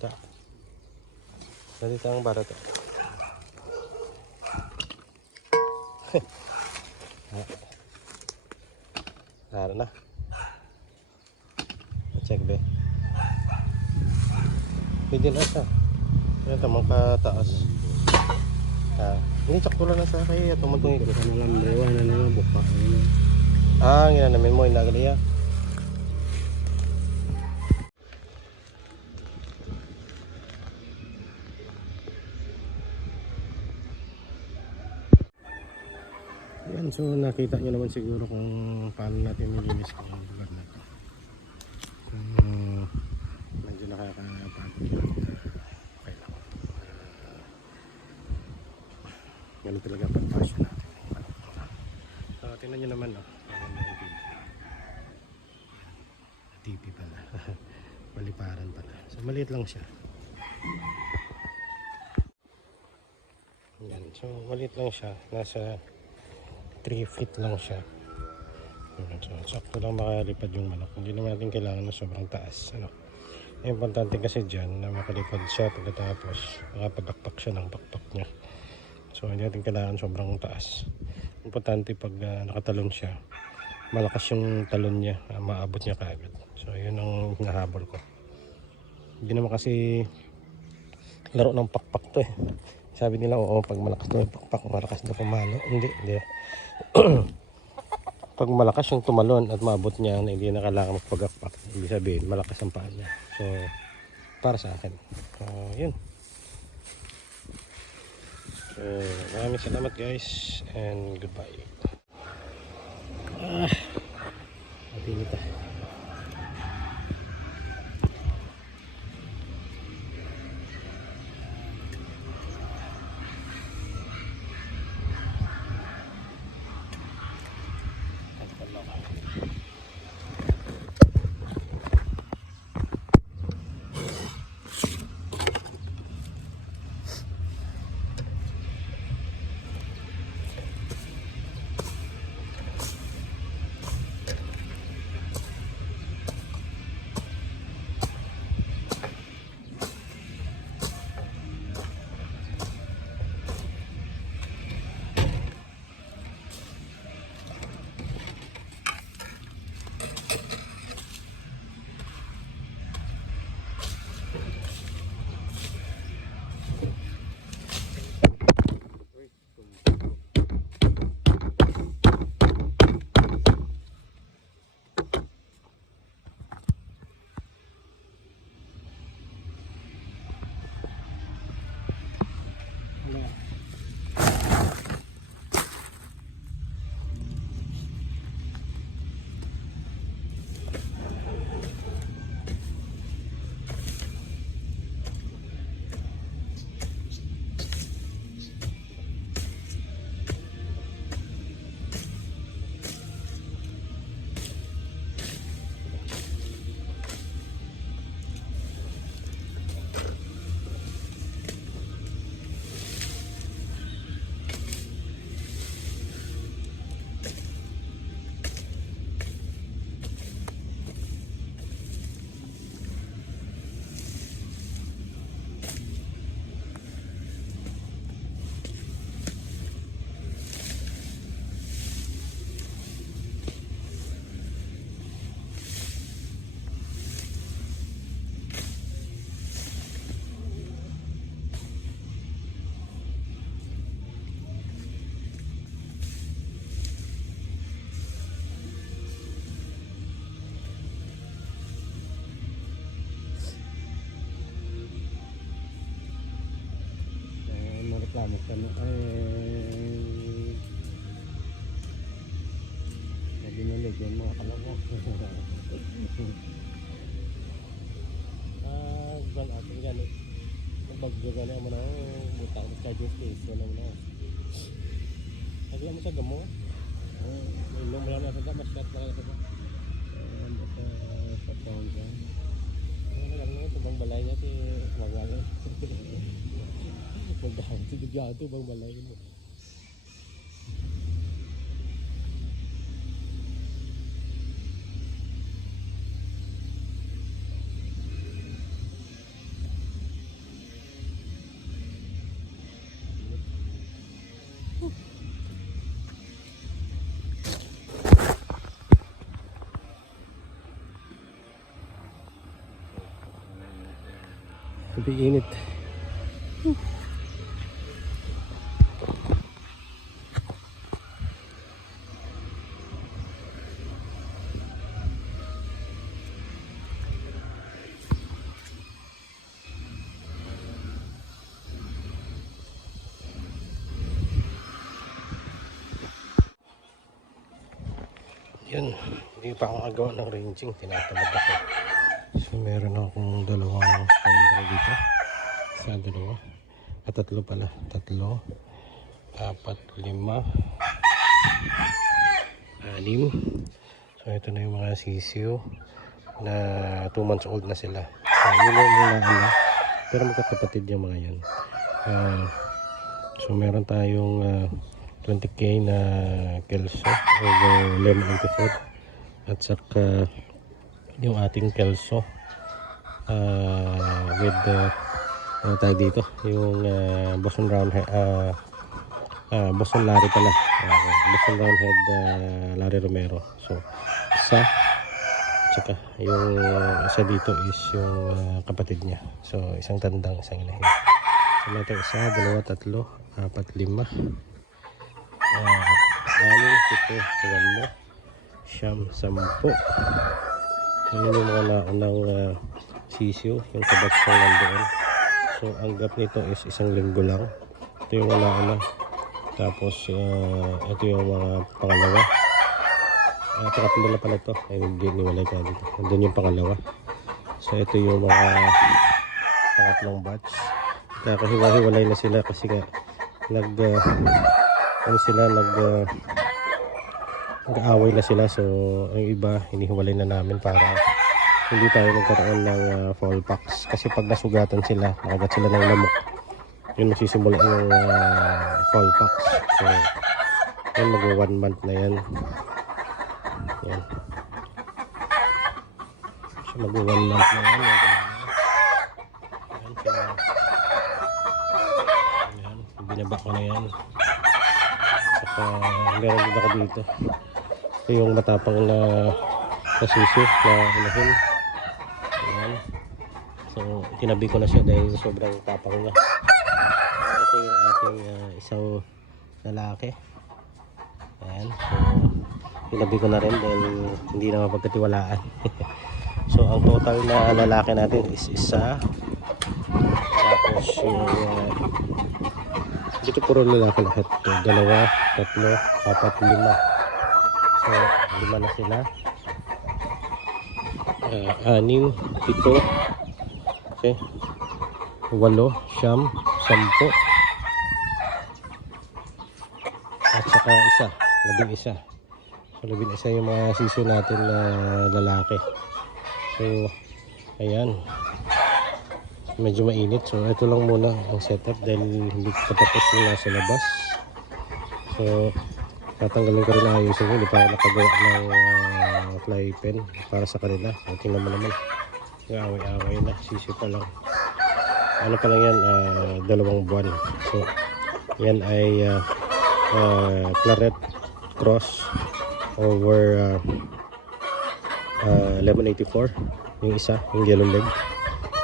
barata. Dito ang barata. Ano na? Check be. Medium asa. Ano tamang kataas. Ini sakto lang sa kay atong magtong Buka na lang dewa na nila buka. ngina namin mo inagali ya. Yan, so nakita nyo naman siguro kung paano natin nilinis ang lugar na ito. Medyo nakakapagod yun. Okay lang. Ganun talaga pag-passion natin. So tingnan nyo naman, no? TV pala. Maliparan pala. So maliit lang siya. Yan, so maliit lang siya. Nasa 3 feet lang siya. So sakto lang makalipad yung manok. Hindi naman natin kailangan na sobrang taas. Ano? Importante kasi dyan na makalipad siya pagkatapos makapagakpak siya ng pakpak niya. So hindi natin kailangan sobrang taas. Importante pag nakatalon siya, malakas yung talon niya, maabot niya kaagad. So yun ang hinahabol ko. Hindi naman kasi laro ng pakpak to eh. Sabi nila oo, pag malakas daw yung pakpak, malakas daw pumalo. Hindi. Pag malakas yung tumalon at maabot niya na hindi na kailangan magpagakpak, ibig sabihin malakas ang paa niya. So para sa akin, yun. So maraming salamat guys and goodbye. Matinita. Reklamo ka na binilig yung mga kalawak. Bal ating ganit bagyo gani mo na butang sa charging station mo na agla mo sa gamo inom mo lang na sa gamo shot lang sa sa tongga ano lang no tubang balay niya ti magwala magdahon si Dugyado bang balay mo. Sabi init. Yun, hindi pa ako nagawa ng ranging, tinatamad ako. So meron akong dalawang standby dito. Isa, dalawa. At tatlo pala. Tatlo, apat, lima, anim. So ito na yung mga sisiyo na 2 months old na sila. So yun yung mga ano. Pero magkakapatid yung mga yan. So meron tayong 20k na kelso over lemon 84 at saka yung ating kelso with ano tayo dito yung Boston Roundhead Boston Larry pala Boston Roundhead Larry Romero. So isa tsaka yung isa dito is yung kapatid niya, so isang tandang isang inahin. So natin isa, dalawa, tatlo, apat, lima, 6, 7, 8, 9, 10. Yun yung mga naunang sisiyo, yung kabat ko nandoon. So ang gap nito is 1 linggo lang. Ito yung nauna. Tapos ito yung mga pangalawa. Pangatlo na pala ito. Ay hindi, niwalay ka dito. Nandun yung pangalawa. So ito yung mga pangatlong batch. Kakahiwa-hiwalay na sila kasi nga nag-aaway na sila. So ang iba hinihiwalay na namin para hindi tayo nagkaroon ng fall packs. Kasi pag nasugatan sila, nakagat sila ng lamok, yun magsisimula yung fall packs. So yun, mag 1 month na yan. Yan. So mag 1 month na yan. Yan. Binaba ko na yan. Saka meron din ako dito. Ito yung matapang na sisyo na inahin. Ayan. So tinabi ko na siya dahil sobrang tapang niya. Ito yung ating isang lalaki. Ayan. So tinabi ko na rin dahil hindi na mapagkatiwalaan. So ang total na lalaki natin is isa. Tapos yung dito puro lalaki lahat. 2, 3, 4, 5. So 5 na sila. 6, 7, okay, 8, 9, 10. At saka isa, 11. So 11 yung mga siso natin na lalaki. So ayan, medyo mainit. So ito lang muna ang setup dahil hindi ko tapos yung nasa labas. So tatanggalin ko rin na ayusin ko. Hindi pa ako nakagawa ng fly pen para sa kanila. So, tingnan mo naman, away-away na, sisyo pa lang. Ano pa lang yan, 2 buwan. So yan ay claret cross over lemon 84. Yung isa, yung yellow leg.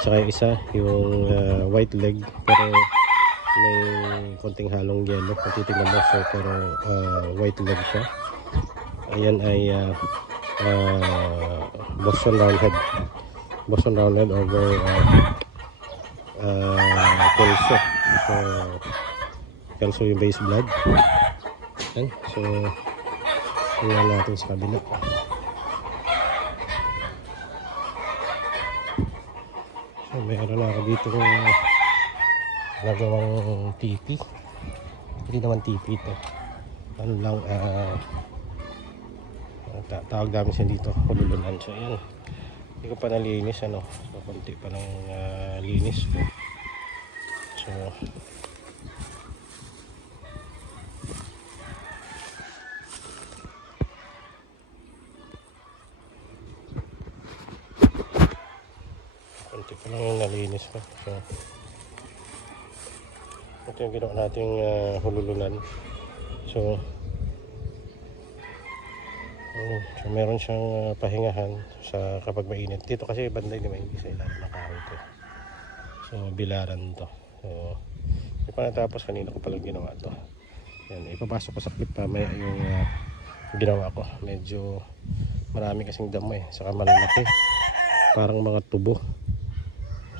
Tsaka yung isa, yung white leg, pero may konting halong yellow. Patitignan mo, so pero white leg siya. Ayan ay Boston Roundhead over Kelso. So Kelso yung base blood. Ayan. So tingnan natin sa kabila. So meron na ako dito nagawang TP. Hindi naman TP ito. Ano lang, tawag namin siya dito, hululunan. So ayan, hindi ko pa nalinis, ano, so konti pa ng linis ko. So konti pa lang yung nalinis ko. So ito yung ginawa nating hululunan. So meron siyang pahingahan sa kapag mainit. Dito kasi banday di ba hindi sa ilalim ng kahoy to. So bilaran to. So may panatapos kanina ko palang ginawa to. Yan, ipapasok ko sa clip mamaya yung ginawa ko. Medyo marami kasing damo saka malalaki. Parang mga tubo.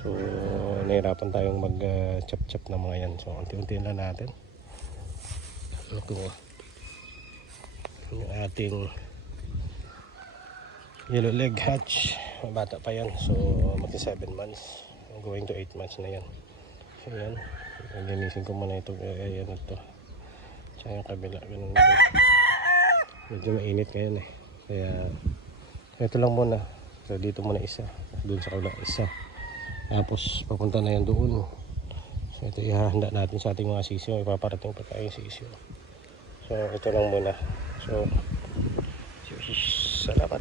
So nahirapan tayong mag chop-chop ng mga yan. So unti-unti lang natin. Ito yung ating yellow leg hatch. Bata pa yan. So magsi 7 months. Going to 8 months na yan. So yan. Linisin ko muna itong area na ito. Tsaka yung kabila. Ganun din. Medyo mainit ngayon Kaya ito lang muna. So dito muna isa. Doon sa kabila isa. Tapos papunta na yan doon. So ito ihahanda natin sa ating mga sisiyo. Ipaparating pa tayong sisiyo. So ito lang muna. So salamat.